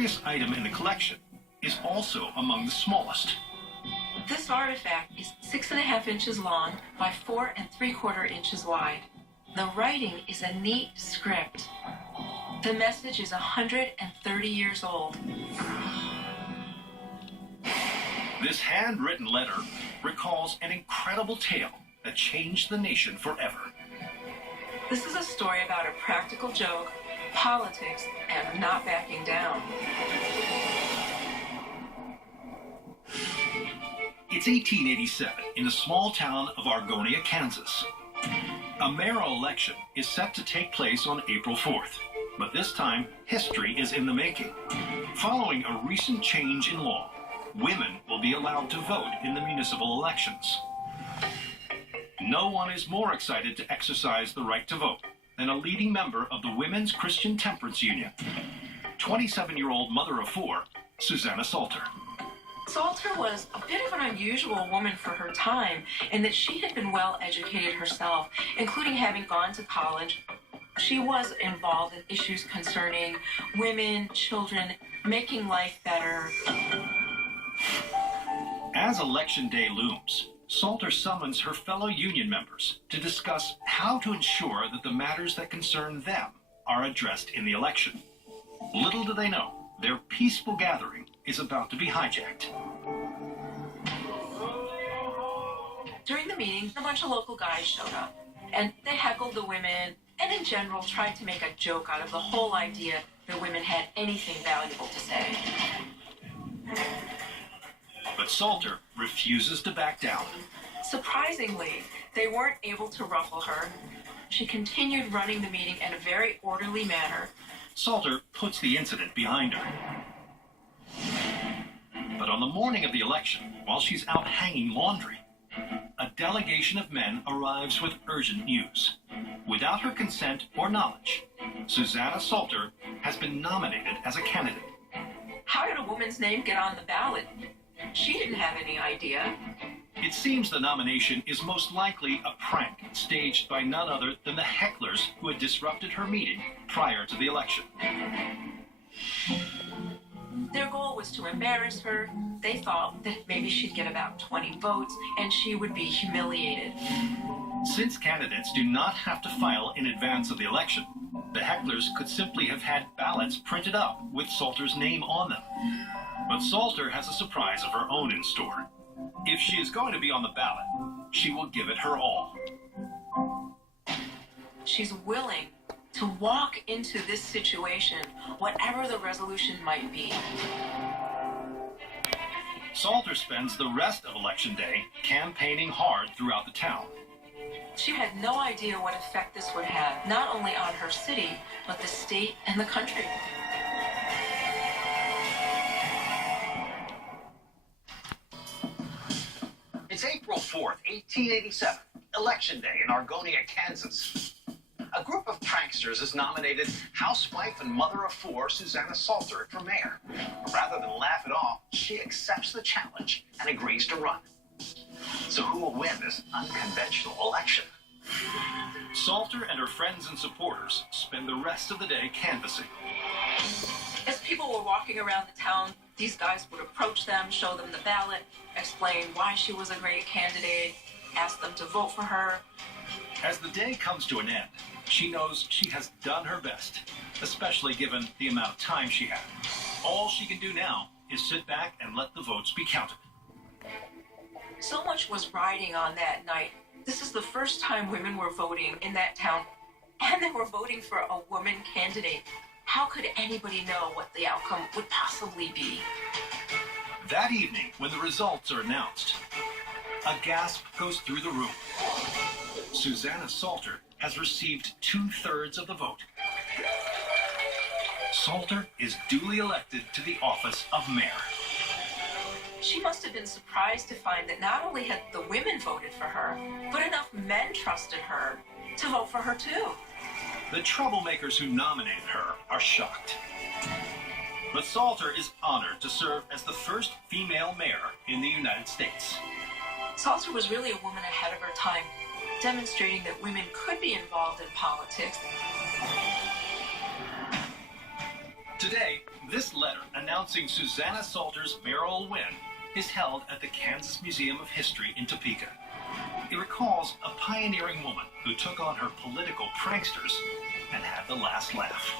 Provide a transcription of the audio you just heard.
mysterious item in the collection is also among the smallest. This artifact is 6.5 inches long by 4 3/4 inches wide. The writing is a neat script. The message is 130 years old. This handwritten letter recalls an incredible tale that changed the nation forever. This is a story about a practical joke, politics, and not backing down. It's 1887 in the small town of Argonia, Kansas. A mayoral election is set to take place on April 4th, but this time history is in the making. Following a recent change in law, women will be allowed to vote in the municipal elections. No one is more excited to exercise the right to vote than a leading member of the Women's Christian Temperance Union, 27-year-old mother of 4, Susanna Salter. Salter was a bit of an unusual woman for her time in that she had been well educated herself, including having gone to college. She was involved in issues concerning women, children, making life better. As election day looms, Salter summons her fellow union members to discuss how to ensure that the matters that concern them are addressed in the election. Little do they know, their peaceful gathering is about to be hijacked. During the meeting, a bunch of local guys showed up, and they heckled the women, and in general tried to make a joke out of the whole idea that women had anything valuable to say. But Salter refuses to back down. Surprisingly, they weren't able to ruffle her. She continued running the meeting in a very orderly manner. Salter puts the incident behind her. But on the morning of the election, while she's out hanging laundry, a delegation of men arrives with urgent news. Without her consent or knowledge, Susanna Salter has been nominated as a candidate. How did a woman's name get on the ballot? She didn't have any idea. It seems the nomination is most likely a prank staged by none other than the hecklers who had disrupted her meeting prior to the election. Their goal was to embarrass her. They thought that maybe she'd get about 20 votes and she would be humiliated. Since candidates do not have to file in advance of the election, the hecklers could simply have had ballots printed up with Salter's name on them. But Salter has a surprise of her own in store. If she is going to be on the ballot, she will give it her all. She's willing to walk into this situation, whatever the resolution might be. Salter spends the rest of Election Day campaigning hard throughout the town. She had no idea what effect this would have, not only on her city, but the state and the country. It's April 4th, 1887, Election Day in Argonia, Kansas. A group of pranksters has nominated housewife and mother of 4 Susanna Salter for mayor. Rather than laugh it off, she accepts the challenge and agrees to run. So who will win this unconventional election? Salter and her friends and supporters spend the rest of the day canvassing. As people were walking around the town, these guys would approach them, show them the ballot, explain why she was a great candidate, ask them to vote for her. As the day comes to an end, she knows she has done her best, especially given the amount of time she had. All she can do now is sit back and let the votes be counted. So much was riding on that night. This is the first time women were voting in that town, and they were voting for a woman candidate. How could anybody know what the outcome would possibly be? That evening, when the results are announced, a gasp goes through the room. Susanna Salter has received 2/3 of the vote. Salter is duly elected to the office of mayor. She must have been surprised to find that not only had the women voted for her, but enough men trusted her to vote for her too. The troublemakers who nominated her are shocked. But Salter is honored to serve as the first female mayor in the United States. Salter was really a woman ahead of her time, demonstrating that women could be involved in politics. Today, this letter announcing Susanna Salter's mayoral win is held at the Kansas Museum of History in Topeka. It recalls a pioneering woman who took on her political pranksters and had the last laugh.